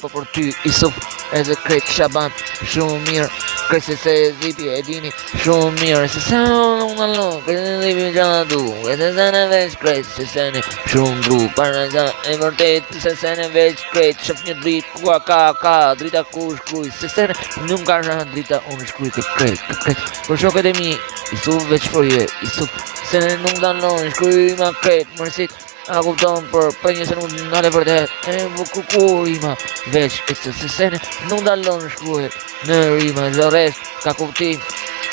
po për ty Isuf edhe krejt Shaban, shumë mirë, krejt se dhipi e dini, shumë mirë, se se nuk në lo, krejt se dhipi gjana du, krejt se se në veç krejt, se se në shumë dru, parë në e vërtet, se se në veç krejt, shëf një drit, kua ka, drita ku shkruj, se se në nuk ka shana drita, unë shkruj krejt, për shokët e mi, Isuf veç për je, Isuf, se në nuk dalon, shkruj ma krejt, mërësit, a kupton për një se nuk nale vërtet, ku rima veç, se se nuk dalon shkruhet në rima, dhe rest ka kuptim,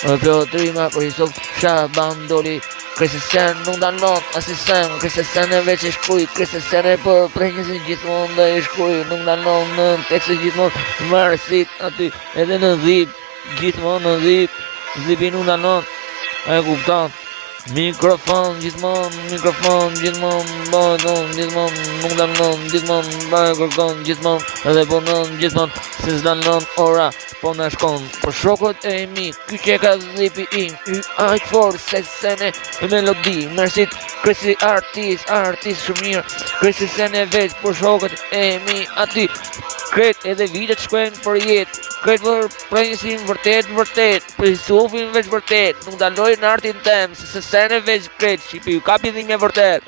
plot rima për Isuf Shaban doli, kërse sen nuk dalon, asisen, kërse sen e veç e shkruj, kërse sen e për një se gjithmon dhe e shkruj, nuk dalon në tekst e gjithmon, marësit aty, edhe në dhip, gjithmon në dhip, dhipi nuk dalon, a e kupton, mikrofon gjithmon, nuk dalon, gjithmon, bëjë kërkon, gjithmon, edhe punon, gjithmon, se s'dalon ora, po në shkon, për shokët e mi, ky që ka dhipi im, aq for, se sene, melodi, mërësit, kresi artist shumë mirë, kresi sene veç, për shokët e mi, aty, kret edhe vitet shkojnë për jetë, kret për prenjësin vërtet, për Isufin veç vërtet, nuk daloj në artin tem, se sene veç kret, shqipi ju kapi dhimje vërtet,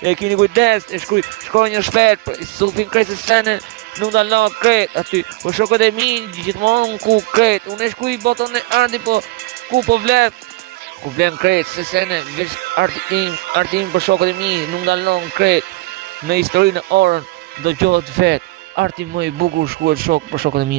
e kini kujdes, e shkoj një shpet, për Isufin kret se sene, nuk daloj kret, aty, për shokët e mi, gjithmonë ku kret, unë e shkuj botën e arti, po, ku po vlen, ku vlen kret, se sene, veç artim për shokët e mi, nuk daloj kret, në historinë e orën, do gjohet vetë, arti më i bukur shkruhet shok për shokët e mi.